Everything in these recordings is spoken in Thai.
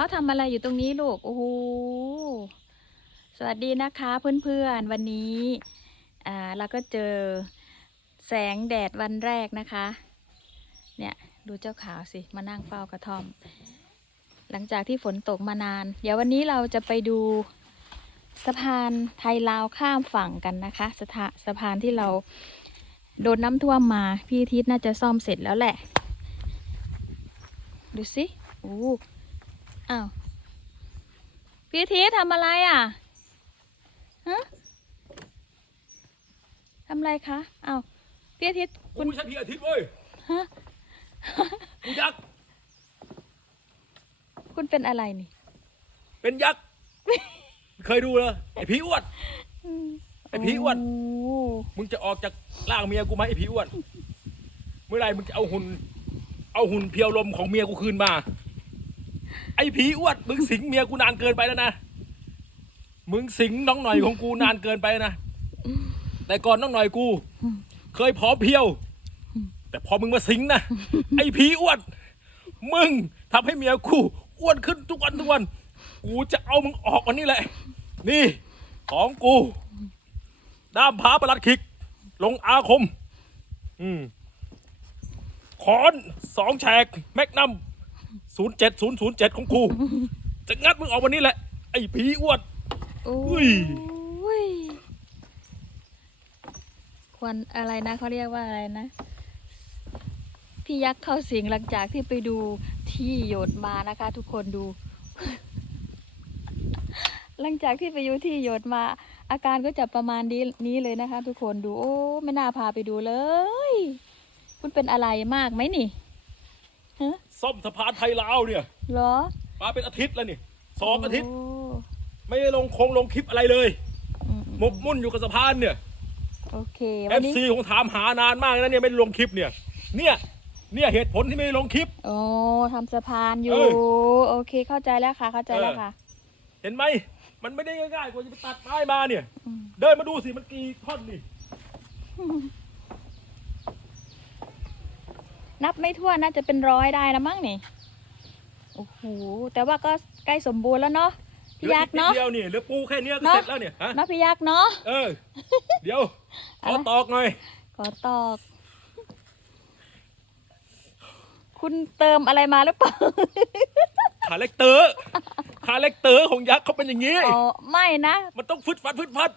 เขาทำอะไรอยู่ตรงนี้ลูก โอ้โห สวัสดีนะคะเพื่อนๆ วันนี้อ่าเราก็เจอแสงแดดวันแรกนะคะ เนี่ยดูเจ้าขาวสิมานั่งเฝ้ากระท่อม หลังจากที่ฝนตกมานาน เดี๋ยววันนี้เราจะไปดูสะพานไทยลาวข้ามฝั่งกันนะคะสถาสะพานที่เราโดนน้ำท่วมมา พี่ทิตย์น่าจะซ่อมเสร็จแล้วแหละ ดูสิ โอ้ อ้าวพี่อาทิตย์ทำอะไรอะฮะทำอะไรคะอ้าวพี่อาทิตย์กูไม่ใช่พี่อาทิตย์เว้ยฮะกูยักษ์คุณเป็นอะไรนี่เป็นยักษ์ เคยดูเหรอไอผีอ้วนไอ้ผีอ้วนโมึงจะออกจากร่างเมียกูไหมไอผีอ้วน เมื่อไหรมึงจะเอาหุ่น เอาหุ่นเพียวลมของเมียกูคืนมา ไอผีอ้วนมึงสิงเมียกูนานเกินไปแล้วนะ มึงสิงน้องหน่อยของกูนานเกินไปนะ แต่ก่อนน้องหน่อยกู เคยผอมเพรียว แต่พอมึงมาสิงนะ ไอผีอ้วน มึงทำให้เมียกูอ้วนขึ้นทุกวันทุกวัน กูจะเอามึงออกวันนี้แหละ นี่ของกู ด้ามพาประหลัดขิก ลงอาคม อืมขอนสองแฉกแมกนัม ศูนย์เจ็ดศูนย์ศูนย์เจ็ดของกู จะงัดมึงออกวันนี้แหละ ไอ้ผีอ้วน โอ้อุ้ยยควรอะไรนะเขาเรียกว่าอะไรนะ พี่ยักษ์เข้าสิงหลังจากที่ไปดูที่หยดมานะคะ ทุกคนดู หลังจากที่ไปอยู่ที่หยดมา อาการก็จะประมาณนี้นี้เลยนะคะ ทุกคนดู โอ้ ไม่น่าพาไปดูเลย คุณเป็นอะไรมากไหมนี่ ฮะซ่อมสะพานไทยลาวเนี่ยเหรอมาเป็นอาทิตย์แล้วนี่สองอาทิตย์ โไม่ได้ลงคงลงคลิปอะไรเลยอืมหมกมุ่นอยู่กับสะพานเนี่ยโอเคเอวันฟนี้ซีคงถามหานานมากนะเนี่ยไม่ได้ลงคลิปเนี่ย เนี่ย เนี่ยเหตุผลที่ไม่ได้ลงคลิป โอ้ทำสะพานอยู่ เอ โอเคเข้าใจแล้วค่ะ เข้าใจแล้วค่ะ เห็นไหมมันไม่ได้ง่ายๆกว่าจะไปตัดไม้มาเนี่ย อืม เดินมาดูสิมันกี่ท่อนนี่ นับไม่ถ้วนน่าจะเป็นร้อยได้นะมั้งนี่โอ้โหแต่ว่าก็ใกล้สมบูรณ์แล้วเนาะพี่ยักษ์เนาะหลืออีกดเดียวนี่เหลือปูแค่เนี้ยก็เนอะเสร็จแล้วเนี่ยฮะเนาะพี่ยักษ์เนาะเออ เดี๋ยวขออะไรตอกหน่อยขอตอก คุณเติมอะไรมาหรือเปล่าคาแรคเตอร์คาแรคเตอร์ของยักษ์เขาเป็นอย่างนี้อ๋อไม่นะ มันต้องฟึดฟัดฟึดฟัด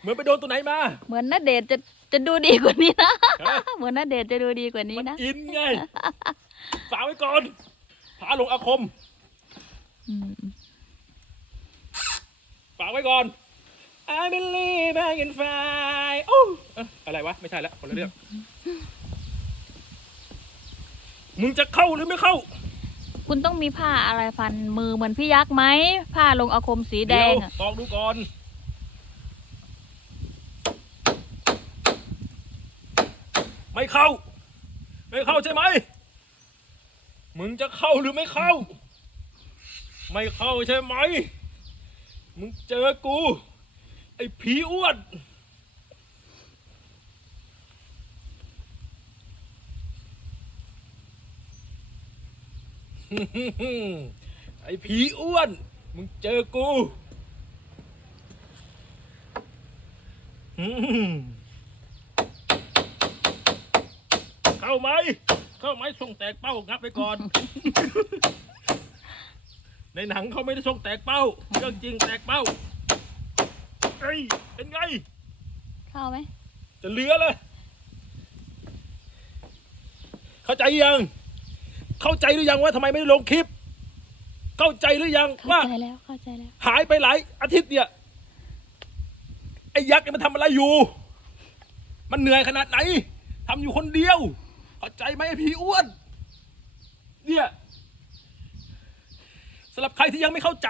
เหมือนไปโดนตัวไหนมา เหมือนนาเดชน์จะจะดูดีกว่านี้นะฮะเห มือนนาเดชน์จะดูดีกว่านี้มันนะอินไงฝากไว้ก่อนพาลงอาคมอืมฝากไว้ก่อน I believe I can fly โอ้เอ๊ะอะไรวะ ไม่ใช่แล้วคนละเรื่อง มึงจะเข้าหรือไม่เข้า คุณต้องมีผ้าอะไรพันมือเหมือนพี่ยักษ์ไหม ผ้าลงอาคมสีแดเดี๋ยวงอะตอกดูก่อน ไม่เข้า ไม่เข้าใช่ไหมมึงจะเข้าหรือไม่เข้า ไม่เข้าใช่ไหมมึงเจอกู ไอ้ผีอ้วนไอ้ผีอ้วน มึงเจอกู อืม เข้าไหม เข้าไหมส่งแตกเป้างับไปก่อน ในหนังเขาไม่ได้ส่งแตกเป้า เรื่องจริงแตกเป้าเอ้ยเป็นไง เข้าไหมจะเหลือเลย เข้าใจยัง เข้าใจหรือยังว่าทำไมไม่ได้ลงคลิป เข้าใจหรือยังเข้าว่าใจแล้วเข้าใจแล้ว หายไปหลายอาทิตย์เนี่ย ไอ้ยักษ์เนี่ยมันทำอะไรอยู่ มันเหนื่อยขนาดไหนทำอยู่คนเดียว เข้าใจไหมไอ้ผีอ้วน เนี่ยสำหรับใครที่ยังไม่เข้าใจ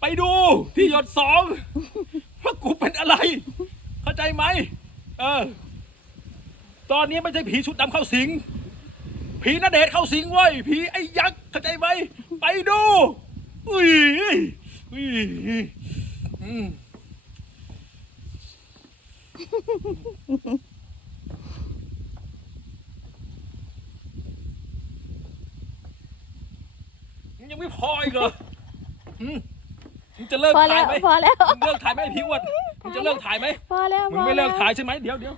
ไปดูที่หยดสองว่ากูเป็นอะไร เข้าใจไหมเออ ตอนนี้ไม่ใช่ผีชุดดำเข้าสิง ผีนาเดชเข้าสิงเว้ยผีไอ้ยักษ์เข้าใจไหมไปดูอุ้ยอุ้ยอืม งยังไม่พออีกเหรอหืมมึงจะเลิกพอถ่าแล้ยวไหมพอแล้ว มึงเลิกถ่ายไหมไอ้พี่อ้วนมึงจะเลิกถ่ายไหมพอแล้วมึงไม่เลิกถ่ายใช่ไหมเดี๋ยวเดี๋ยว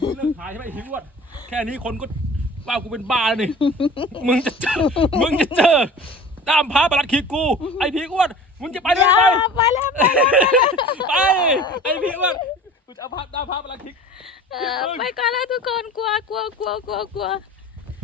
มึงเลิกถ่ายใช่ไหมไอ้พี่อ้วนแค่นี้คนก็ว่ากูเป็นบ้าแล้วนี่มึงจะเจอมึงจะเจอด้ามพาประหลัดขีดกูไอ้พี่อ้วนมึงจะไปได้อย่าไหมไปแล้วไปแล้วไปไอ้พี่อ้วนกูจะเอาพาด้ามพาประหลัดขีดเออไปก่อนแล้วทุกคนกลัวกลัวกลัวกลัวกลัว